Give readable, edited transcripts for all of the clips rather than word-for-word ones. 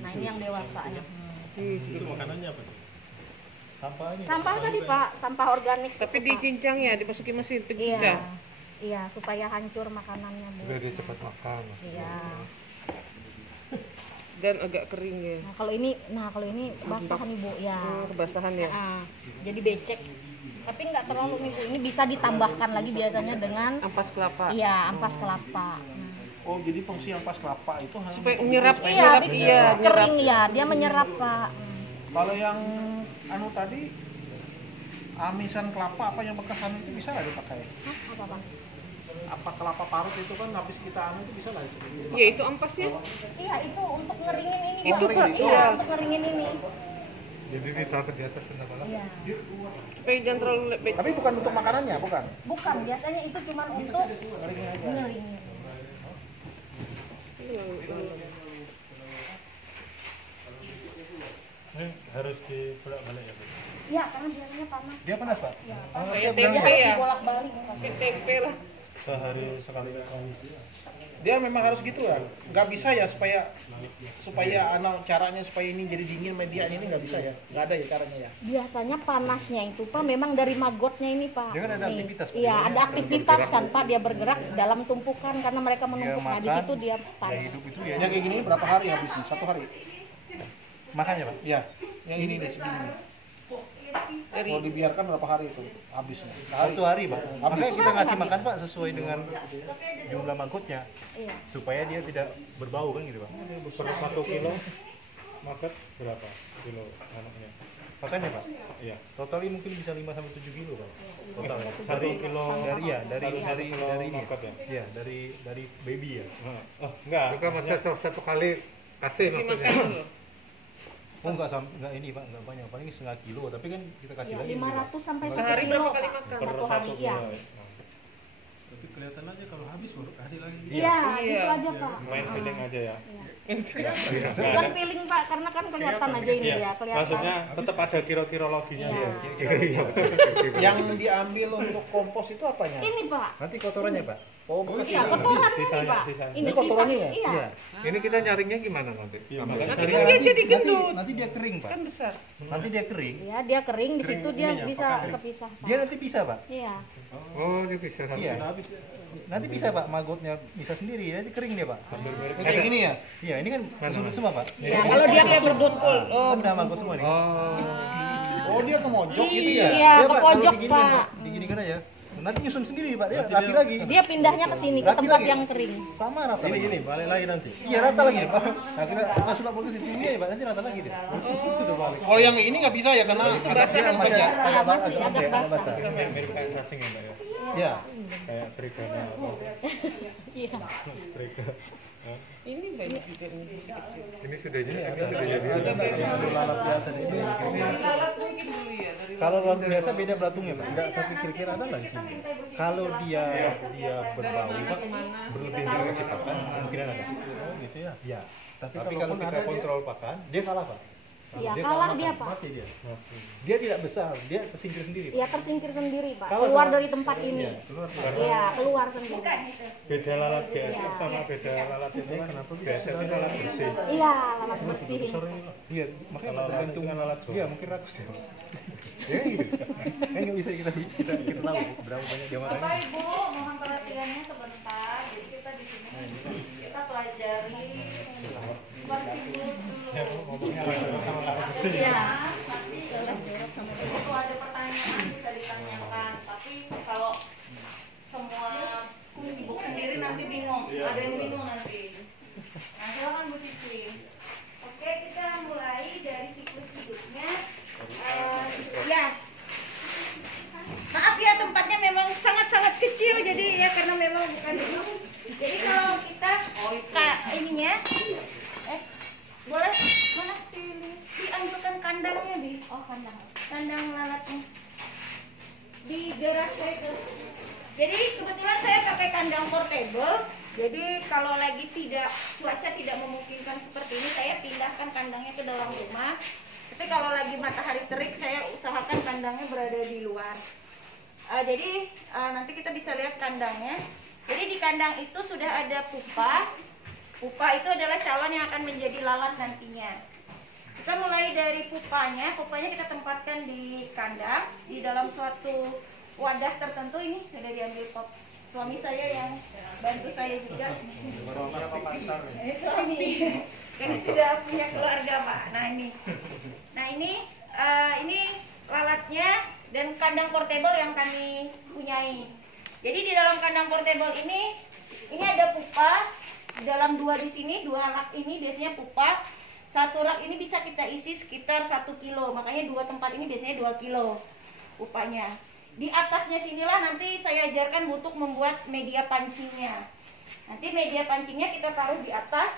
Nah ini yang dewasanya. Itu makanannya apa? Sampahnya. Sampah tadi Pak, sampah organik. Tapi Pak. dicincang ya, dimasukin mesin Iya, pencincang. iya supaya hancur makanannya Bu. Biar dia cepat makan. Iya. Dan agak kering ya. Nah kalau ini basah nih Bu ya. Kebasahan ya. Jadi becek. Tapi nggak terlalu nih Bu. Ini bisa ditambahkan lagi biasanya dengan Ampas kelapa. iya ampas kelapa. Oh, jadi fungsi ampas kelapa itu hanya Supaya menyerap, Iya, menyerap. kering ya, dia menyerap Pak. Kalau yang anu tadi amisan kelapa apa yang bekas anu itu bisa nggak dipakai? Hah, apa Pak? Apa kelapa parut itu kan habis kita anu itu bisa nggak itu? Ya itu ampasnya. Iya itu untuk ngeringin ini Oh, Pak. ngering itu. Iya untuk ngeringin ini. Jadi ditaruh di atas kenapa? Iya. Supaya jangan terlalu lembek. Tapi bukan untuk makanannya, bukan? Bukan, biasanya itu cuma untuk Ngeringin aja. ngeringin. Ini harus dibolak-balik ya, Bu? Iya, karena biasanya panas. Dia panas, Pak? Iya. Kayak Dia tempe harus ya. dibolak-balik ya Pak. Kayak tempe lah. Sehari sekali. Dia memang harus gitu ya? Nggak bisa ya supaya anak caranya supaya ini jadi dingin media ini nggak bisa ya? Nggak ada ya caranya ya? Biasanya panasnya itu Pak memang dari magotnya ini Pak. Dia kan ada Nih. aktivitas, Pak. Iya, Dia ada aktivitas kan Pak, dia bergerak dalam tumpukan karena mereka menumpuk. Nah, di makan, situ dia Ya panas. hidup itu ya. Yang kayak gini berapa hari habisnya? 1 hari? Makannya Pak. Iya. Yang ini deh segini. Dari Kalau dibiarkan berapa hari itu habisnya? Sehari. 1 hari Pak. Makanya kita Habis. ngasih makan Pak sesuai dengan jumlah magotnya Iya. supaya dia tidak berbau kan gitu Pak. Per 1 kilo market berapa kilo anaknya? Makanya Pak. Iya. Totalnya mungkin bisa 5 sampai 7 kilo Pak. Total ya. 1 kilo Dari kilo ini. market ya? Iya, dari baby ya. Oh, enggak. Itu maksudnya satu kali kasih kasih maksudnya. makan dulu. Oh enggak ini Pak, enggak banyak. Paling setengah kilo, tapi kan kita kasih Ya, lagi. 500 sampai 1 Sehari kilo berapa Pak. kali makan? Satu hari ya. Tapi kelihatan aja kalau habis baru kasih lagi. Iya, Iya. gitu aja Pak. Main feeling aja ya. Bukan feeling Pak, karena kan kelihatan aja ini Iya. ya, kelihatan. Maksudnya tetap ada kira-kira loginya Iya. ya. Yang diambil untuk kompos itu apanya? Ini Pak. Nanti kotorannya Pak. Oh, bekas Iya, ini. kotorannya ini Sisanya, Pak. sisanya. Ini Ini kotorannya sisa. ya? Iya. Ini kita nyaringnya gimana nanti? Iya, Sama- makanya Nanti cari kan dia jadi gendut. Nanti dia kering Pak. Kan besar. Nanti dia kering. Iya, dia kering di situ dia ininya, bisa pakai. kepisah Pak. Dia nanti bisa Pak. Iya. Oh, ini bisa Iya. Nanti bisa Pak, magotnya bisa sendiri. Nanti kering dia Pak. Ini kayak gini ya? Iya, ini kan sudut semua Pak. Iya, kalau dia kayak berdut. Kan udah magot semua nih. Oh, Oh, dia ke mojok gitu ya? Iya, ke Pak, pojok kalau diginikan, Pak. Diginikan aja. Nanti nyusun sendiri Pak, dia rapi lagi. Dia pindahnya ke sini ke Rapi tempat lagi. yang kering. Sama rata lagi. Ini balik lagi nanti. Iya rata lagi Pak. Nah kita sulap bagus itu ya Pak, nanti rata lagi deh. Sudah balik. Kalau yang ini nggak bisa ya karena atasnya kan banyak. Iya, masih agak basah. mirip kayak cacing ya, Mbak ya. Ya. Kayak berigana apa? Iya. Beriga. Ini banyak juga nih. ini sudah jadi. Ada lalat biasa di sini. Lalat mungkin dulu ya dari Kalau luar biasa beda belatungnya Pak. Enggak, tapi kira-kira ada lagi. Kalau dia berbau Pak, berlebih dari kasih pakan, kemungkinan ada. Oh, gitu ya. Ya. Tapi kalau kalaupun kita ada dia- kontrol pakan, dia kalah Pak. Iya, Dia kalah makan, dia Pak. Mati dia. Dia tidak besar, dia tersingkir sendiri. Pak. Iya, tersingkir sendiri Pak. Kalau Keluar sama- dari tempat ini. Iya, keluar sendiri. Beda lalat BSF sama beda lalat ini kenapa BSF ini lalat bersih? Iya, lalat bersih ini. Iya, makanya Kalau tergantung kan lalat Iya, mungkin rakus ya. Ya gitu. Kan nggak bisa kita tahu berapa banyak dia makan. Bapak Ibu, mohon perhatiannya sebentar. Jadi kita di sini kita pelajari konsiklus dulu. Iya. Nanti itu ada pertanyaan bisa ditanyakan. Tapi kalau semua sibuk sendiri nanti bingung. Ada yang bingung nanti. Nah, silakan Bu Cici. Oke, kita mulai dari siklus hidupnya. Ya. Maaf ya, tempatnya memang sangat-sangat kecil, jadi ya karena memang bukan ini. Jadi kalau kita ininya, boleh mana diambilkan kandangnya Bi? Oh kandang lalatnya di daerah saya itu. Jadi kebetulan saya pakai kandang portable. Jadi kalau lagi cuaca tidak memungkinkan seperti ini, saya pindahkan kandangnya ke dalam rumah. Tapi kalau lagi matahari terik, saya usahakan kandangnya berada di luar. Jadi nanti kita bisa lihat kandangnya. Jadi di kandang itu sudah ada pupa, Pupa itu adalah calon yang akan menjadi lalat nantinya. Kita mulai dari pupanya. Pupanya kita tempatkan di kandang di dalam suatu wadah tertentu. Ini sudah diambil suami saya yang bantu saya juga. Suami, karena sudah punya keluarga Pak. Nah ini lalatnya dan kandang portable yang kami punyai. Jadi di dalam kandang portable ini ada pupa. Di dalam dua di sini, dua rak ini biasanya pupa. Satu rak ini bisa kita isi sekitar 1 kilo. Makanya dua tempat ini biasanya 2 kilo pupanya. Di atasnya sinilah nanti saya ajarkan untuk membuat media pancingnya. Nanti media pancingnya kita taruh di atas.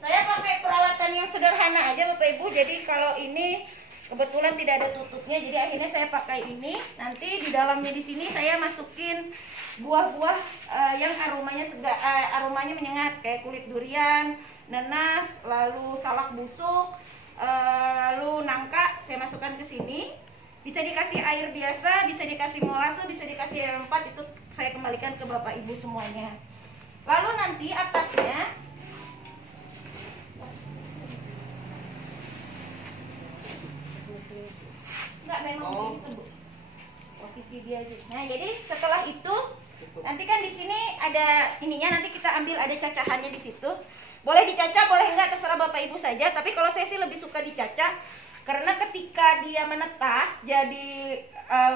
Saya pakai peralatan yang sederhana aja Bapak Ibu. Jadi kalau ini kebetulan tidak ada tutupnya, jadi akhirnya saya pakai ini. Nanti di dalamnya di sini saya masukin buah-buah yang aromanya menyengat, kayak kulit durian, nanas, lalu salak busuk, lalu nangka. Saya masukkan ke sini. Bisa dikasih air biasa, bisa dikasih molase, bisa dikasih air 4. Itu saya kembalikan ke Bapak Ibu semuanya. Lalu nanti atasnya enggak, memang begitu Bu. Posisi dia aja. Nah, jadi setelah itu nanti kan di sini ada ininya, nanti kita ambil ada cacahannya di situ. Boleh dicacah, boleh enggak, terserah Bapak Ibu saja. Tapi kalau saya sih lebih suka dicacah karena ketika dia menetas jadi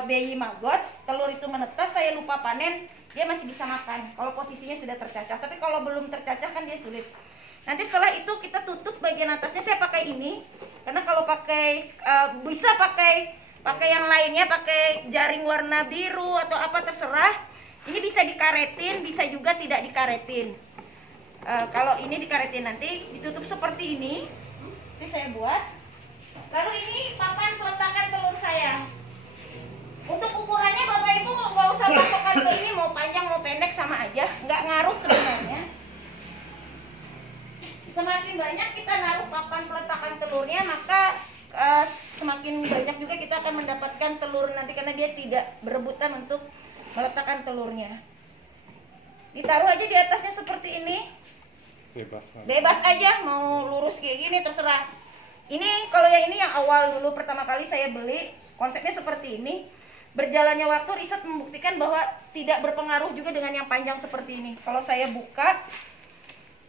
bayi maggot, telur itu menetas, saya lupa panen, dia masih bisa makan kalau posisinya sudah tercacah. Tapi kalau belum tercacah kan dia sulit. Nanti setelah itu kita tutup bagian atasnya. Saya pakai ini karena kalau pakai bisa pakai yang lainnya, pakai jaring warna biru atau apa terserah. Ini bisa dikaretin, bisa juga tidak dikaretin. Kalau ini dikaretin nanti ditutup seperti ini. Nanti saya buat. Lalu ini papan peletakan telur saya. Untuk ukurannya Bapak Ibu nggak usah patokan ke ini, mau panjang mau pendek sama aja, nggak ngaruh sebenarnya. Semakin banyak kita naruh papan peletakan telurnya, maka semakin banyak juga kita akan mendapatkan telur nanti, karena dia tidak berebutan untuk meletakkan telurnya. Ditaruh aja di atasnya seperti ini. Bebas aja, mau lurus kayak gini terserah. Ini kalau yang ini yang awal dulu pertama kali saya beli, konsepnya seperti ini. Berjalannya waktu riset membuktikan bahwa tidak berpengaruh juga dengan yang panjang seperti ini. Kalau saya buka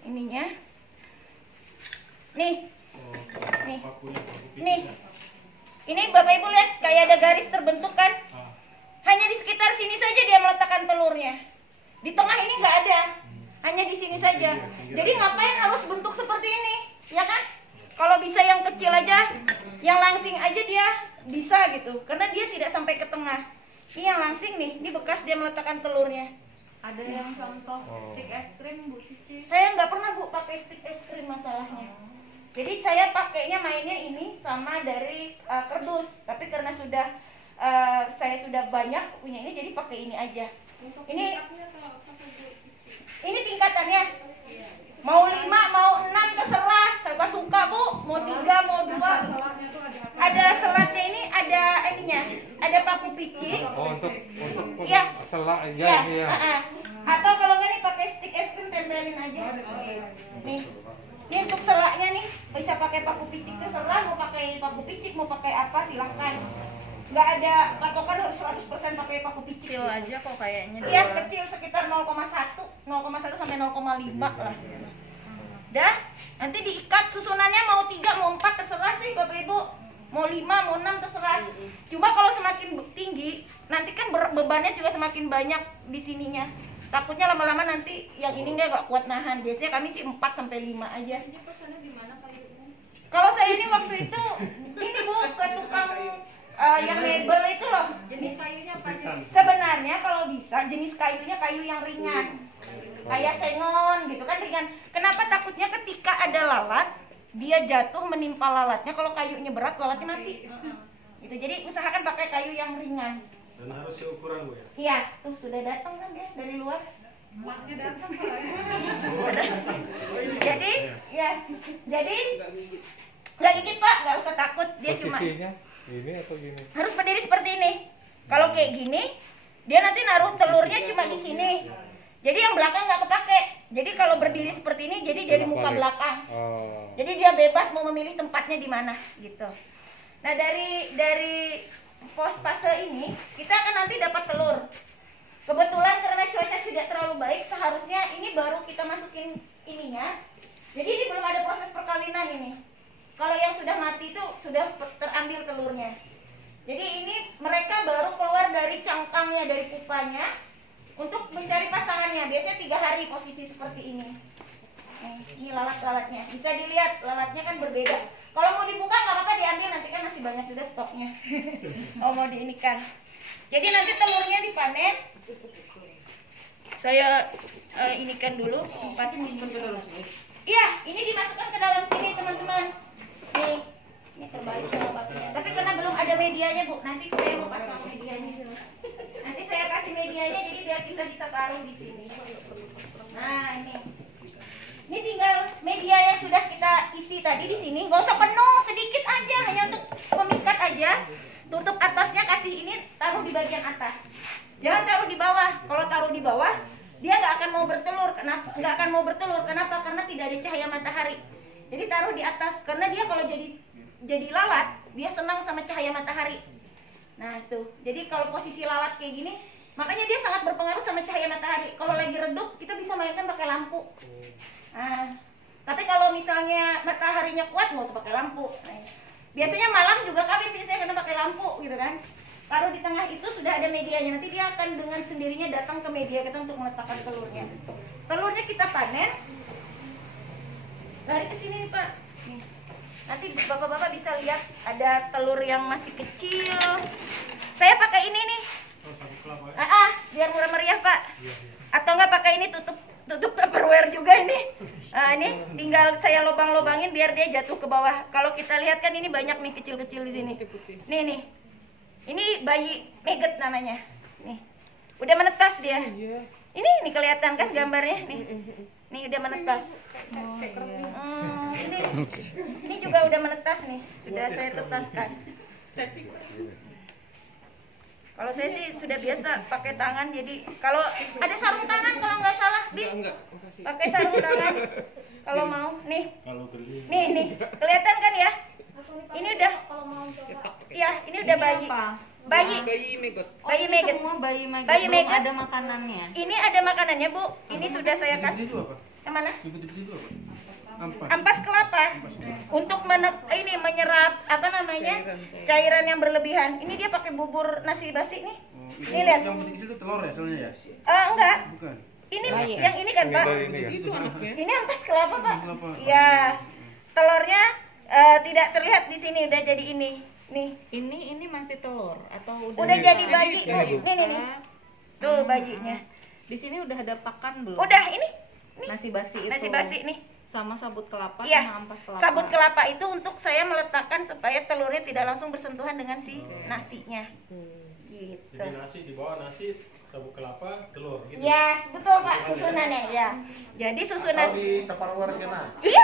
ininya, nih, ini Bapak Ibu lihat kayak ada garis terbentuk kan? Hanya di sekitar sini saja dia meletakkan telurnya. Di tengah ini nggak ada, hanya di sini saja. Jadi ngapain harus bentuk seperti ini, ya kan? Kalau bisa yang kecil aja, yang langsing aja dia bisa gitu, karena dia tidak sampai ke tengah. Ini yang langsing nih, ini bekas dia meletakkan telurnya. Ada yang contoh stick es krim Bu Cici? Saya nggak pernah Bu pakai stick es krim masalahnya. Jadi saya pakainya mainnya ini sama dari kerdus, tapi karena saya sudah banyak punya ini, jadi pakai ini aja. Ini tingkatannya. Mau 5, mau 6 terserah, suka Bu. Mau 3, mau 2. Ada selatnya ini, ada ininya, ada paku picik. Oh, untuk Iya. selak aja Iya. ini ya. Atau kalau nggak nih pakai stick es krim, tempelin aja. Nih. Ini untuk selaknya nih, bisa pakai paku picik terserah, mau pakai paku picik, mau pakai apa silahkan. Nggak ada patokan harus 100% pakai paku picik. Kecil aja kok kayaknya. Iya, kecil sekitar 0,1 sampai 0,5 lah. Dan nanti diikat susunannya mau 3, mau 4 terserah sih Bapak Ibu. Mau 5, mau 6 terserah. Cuma kalau semakin tinggi, nanti kan bebannya juga semakin banyak di sininya. Takutnya lama-lama nanti yang ini nggak kuat nahan. Biasanya kami sih 4 sampai 5 aja. Ini pesannya di mana kayunya? Kalau saya ini waktu itu ini Bu ke tukang yang mebel itu loh. Jenis kayunya apa aja? Sebenarnya kalau bisa jenis kayunya kayu yang ringan, kayak sengon gitu kan, ringan. Kenapa takutnya ketika ada lalat dia jatuh menimpa lalatnya, kalau kayunya berat lalatnya mati. Gitu. Jadi usahakan pakai kayu yang ringan. Dan harus seukuran Bu ya. Iya, tuh sudah datang kan dia dari luar. Maknya datang Jadi nggak gigit Pak, nggak usah takut, dia cuma Posisinya ini atau gini? harus berdiri seperti ini. Kalau kayak gini, dia nanti naruh telurnya cuma di sini. Jadi yang belakang nggak kepake. Jadi kalau berdiri seperti ini, jadi dari muka belakang. Oh. Jadi dia bebas mau memilih tempatnya di mana gitu. Nah dari pos fase ini kita akan nanti dapat telur. Kebetulan karena cuaca tidak terlalu baik, seharusnya ini baru kita masukin ininya. Jadi ini belum ada proses perkawinan ini. Kalau yang sudah mati itu sudah terambil telurnya. Jadi ini mereka baru keluar dari cangkangnya, dari pupanya untuk mencari pasangannya. Biasanya 3 hari posisi seperti ini. Nih, ini lalat-lalatnya. Bisa dilihat lalatnya kan berbeda. Kalau mau dibuka nggak apa-apa, diambil, nanti kan masih banyak juga stoknya. Oh mau diinikan. Jadi nanti telurnya dipanen. Saya inikan dulu tempat. Iya, ini dimasukkan ke dalam sini teman-teman. Nih, ini terbalik sama bapaknya. Tapi karena belum ada medianya Bu, nanti saya mau pasang medianya dulu. Nanti saya kasih medianya, jadi biar kita bisa taruh di sini. Nah ini. Ini tinggal media yang sudah kita isi tadi di sini, nggak usah penuh, sedikit aja, hanya untuk pemikat aja. Tutup atasnya, kasih ini, taruh di bagian atas. Jangan taruh di bawah. Kalau taruh di bawah, dia nggak akan mau bertelur. Kenapa? Nggak akan mau bertelur. Kenapa? Karena tidak ada cahaya matahari. Jadi taruh di atas, karena dia kalau jadi lalat, dia senang sama cahaya matahari. Nah itu. Jadi kalau posisi lalat kayak gini, makanya dia sangat berpengaruh sama cahaya matahari. Kalau lagi redup, kita bisa mainkan pakai lampu. Nah, tapi kalau misalnya mataharinya kuat, nggak usah pakai lampu. Nah, biasanya malam juga kawin biasanya kena pakai lampu gitu kan. Taruh di tengah itu sudah ada medianya. Nanti dia akan dengan sendirinya datang ke media kita untuk meletakkan telurnya. Telurnya kita panen. Lari ke sini nih Pak. Nih. Nanti bapak-bapak bisa lihat ada telur yang masih kecil. Saya pakai ini nih. Biar murah meriah Pak. Atau nggak pakai ini tutup Tupperware juga ini. Nah, ini tinggal saya lobang-lobangin biar dia jatuh ke bawah. Kalau kita lihat kan ini banyak nih kecil-kecil di sini. Nih. Ini bayi maggot namanya. Nih. Udah menetas dia. Ini kelihatan kan gambarnya nih. Nih udah menetas. Ini juga udah menetas nih. Sudah saya tetaskan. Kalau saya sih sudah biasa pakai tangan, jadi kalau ada sarung tangan kalau nggak salah, Bi, pakai sarung tangan kalau mau. Nih, nih, kelihatan kan ya? Ini udah, ya ini udah bayi. Bayi maggot. Bayi maggot ada makanannya. Ini ada makanannya Bu. Ini sudah saya kasih. Yang mana? Ampas kelapa untuk menyerap apa namanya cairan yang berlebihan. Ini dia pakai bubur nasi basi nih. Ini lihat. Yang putih itu telur ya soalnya ya? Enggak. Bukan. Ini yang ini kan Pak. Ini ampas kelapa Pak. Iya. Telurnya tidak terlihat di sini, udah jadi ini. Nih. Ini masih telur atau udah jadi bayi Bu. Nih. Tuh bayinya. Di sini udah ada pakan belum? Udah ini. Nasi basi itu. Nasi basi nih. Sama sabut kelapa iya, sama ampas kelapa. Sabut kelapa itu untuk saya meletakkan supaya telurnya tidak langsung bersentuhan dengan si nasinya. Gitu. Jadi nasi di bawah nasi, sabut kelapa, telur gitu. Yes, betul Pak susunannya ya. Jadi susunan di Tupperware sana. Iya,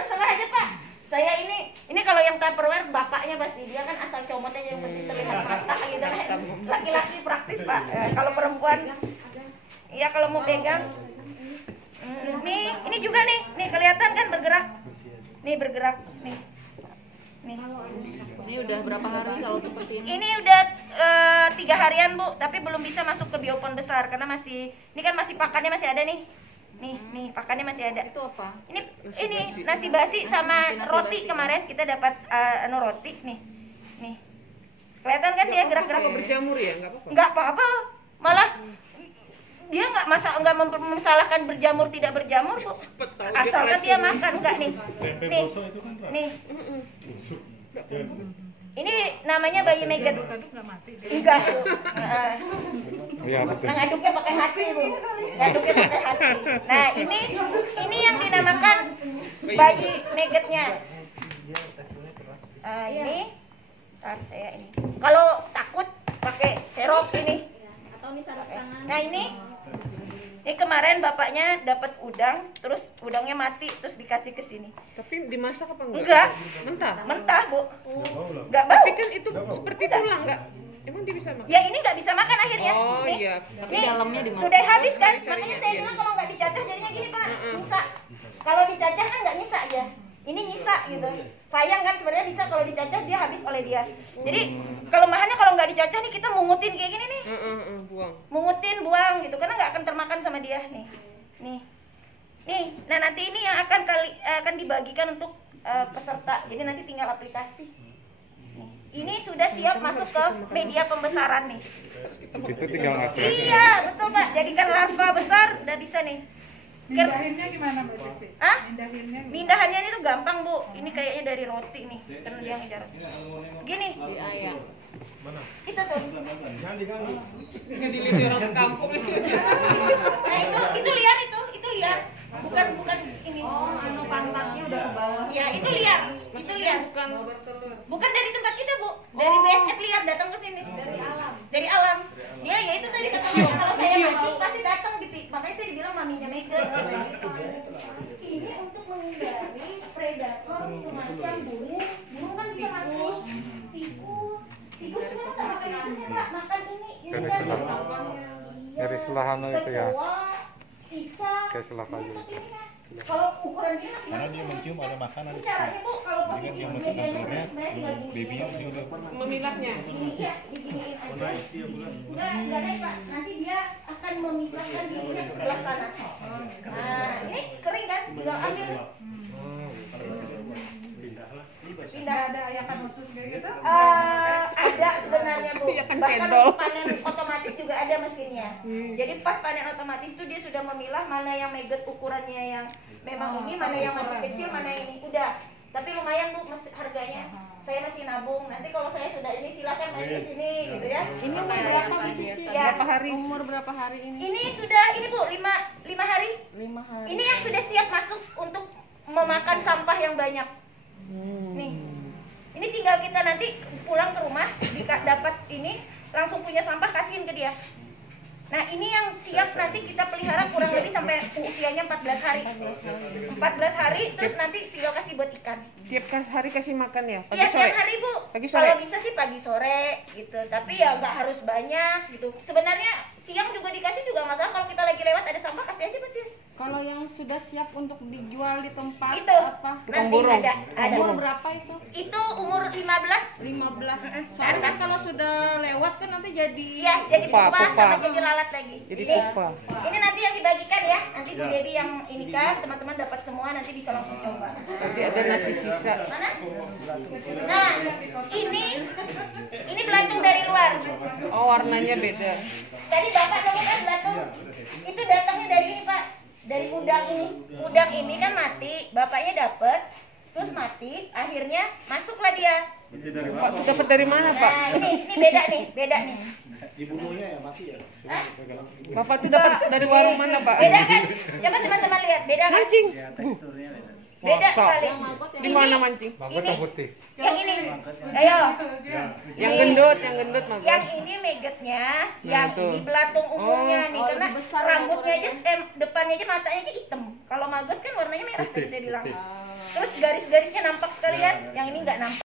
terserah aja Pak. Saya ini kalau yang Tupperware bapaknya pasti, dia kan asal comot aja yang penting terlihat mata gitu kan. Laki-laki praktis Pak. Kalau perempuan iya kalau mau pegang. Ini juga nih kelihatan kan bergerak. Nih bergerak nih. Ini udah berapa hari kalau seperti ini? Ini udah 3 harian Bu, tapi belum bisa masuk ke biopon besar karena ini kan masih pakannya masih ada nih. Nih pakannya masih ada. Itu apa? Ini nasi basi sama roti kemarin kita dapat roti nih. Kelihatan kan dia gerak-gerak Berjamur ya, nggak apa-apa. Nggak apa-apa. Malah dia nggak memsalahkan berjamur tidak berjamur Bu. Asalkan dia makan enggak nih. Nih. Ini namanya bayi maggot. Enggak Bu. Ngaduknya pakai hati Bu. Ngaduknya pakai hati. Nah ini yang dinamakan bayi maggotnya. Ini saya ini. Kalau takut pakai serop ini. Atau nih sarap tangan. Nah ini kemarin bapaknya dapat udang, terus udangnya mati, terus dikasih ke sini. Tapi dimasak apa enggak? Enggak. Mentah. Mentah Bu. Oh. Enggak bau. Tapi kan itu seperti tulang enggak? Emang dia bisa makan? Ya ini nggak bisa makan akhirnya. Oh nih, iya. Tapi nih, dalamnya dimakan. sudah habis kan? Sorry, Makanya sorry, saya iya. bilang kalau nggak dicacah jadinya gini Pak, nyisa. Kalau dicacah kan nggak nyisa aja. Ini nyisa gitu. Sayang kan sebenarnya bisa kalau dicacah dia habis oleh dia. Jadi kelemahannya kalau nggak dicacah nih kita mungutin kayak gini nih. Buang. Mungutin, buang gitu karena nggak akan termakan sama dia nih. Nih. Nah nanti ini yang akan dibagikan untuk peserta. Jadi nanti tinggal aplikasi. Ini sudah siap masuk ke media pembesaran nih. Itu tinggal ngasih. Iya, betul Pak. Jadikan larva besar udah bisa nih. Mindahinnya gimana Mbak Cici? Hah? Mindahinnya Mindahannya ini tuh gampang Bu. Ini kayaknya dari roti nih. Karena dia ngejar. Gini. Di ayam. Itu tuh. Ini dilihat orang sekampung itu. Nah itu liar itu liar. Bukan ini. Oh, anu pantatnya udah ke bawah. Ya itu liar. Itu liar. Bukan dari tempat kita Bu. Dari BSF liar datang ke sini. Dari alam. Dia ya itu tadi kata Mama, kalau saya mancing pasti datang di makanya saya dibilang maminya Megan. Ini untuk menghindari predator semacam burung. Burung kan bisa masuk. Tikus itu kan sama kayak itu Pak, makan ini. Dari kan selah. Iya. Dari selahan itu ya. Kecoa, cicak. Kayak selah kayu. Ini ini kan. Kalau ukuran dia masih Karena dia mencium ada makanan di situ. caranya Bu kalau Jadi kan dia meletakkan telurnya, babynya dia udah Memilahnya. ini ya diginiin aja. Enggak naik Pak. Nanti dia akan memisahkan dirinya ke sebelah sana. Nah, ini kering kan? Tinggal ambil. Pindah. ada ayakan khusus kayak gitu? Ada sebenarnya Bu. Ikan Bahkan cendol. panen otomatis juga ada mesinnya. Jadi pas panen otomatis itu dia sudah memilah mana yang maggot ukurannya yang memang ini, mana yang masih kecil, mana yang ini. Udah. Tapi lumayan Bu harganya. Saya masih nabung. Nanti kalau saya sudah ini silakan main di sini gitu ya. Ini umur berapa Bu Cici? Ya. Berapa hari? Umur berapa hari ini? Ini sudah ini Bu 5 hari. 5 hari. Ini yang sudah siap masuk untuk memakan sampah yang banyak. Nih. Ini tinggal kita nanti pulang ke rumah dapat ini langsung punya sampah kasihin ke dia. Nah, ini yang siap nanti kita pelihara kurang lebih sampai usianya 14 hari. 14 hari terus nanti tinggal kasih buat ikan. Tiap hari kasih makan ya? Pagi Iya, sore? tiap hari Bu. Pagi sore? Kalau bisa sih pagi sore gitu. Tapi ya nggak harus banyak gitu. Sebenarnya siang juga dikasih juga masalah. Kalau kita lagi lewat ada sampah kasih aja buat dia. Kalau yang sudah siap untuk dijual di tempat Itu apa? nanti ada. Umur berapa itu? Itu umur 15. 15. Soalnya kan kalau sudah lewat kan nanti jadi Iya, jadi Pupa, pupa pupa. sama jadi lalat lagi. Jadi Ini. pupa. Ini nanti yang dibagikan ya. Nanti Bu Dewi yang ini kan teman-teman dapat semua nanti bisa langsung coba. Tadi ada nasi sisa. Mana? Nah, ini belatung dari luar. Oh, warnanya beda. Tadi Bapak nemu kan belatung? Itu datangnya dari ini Pak, dari udang ini. Udang ini kan mati, bapaknya dapet, terus mati, akhirnya masuklah dia. Pak, dapat dari mana Pak? Nah ini beda nih. Dibunuhnya ya mati ya. Hah? Bapak tuh dapat dari warung mana Pak? Beda kan? Coba teman-teman lihat, beda kan? Mancing. Beda Masa? sekali. yang maggot yang Di mana mancing? Maggot yang putih. Yang ini, ayo. Yang gendut maggot. Yang ini maggotnya, yang itu. ini belatung umumnya nih, Oh, karena lebih besar rambutnya ya aja, depannya aja matanya aja hitam. Kalau maggot kan warnanya merah tadi saya bilang. Putih. Terus garis-garisnya nampak sekali kan? Yang ini nggak nampak.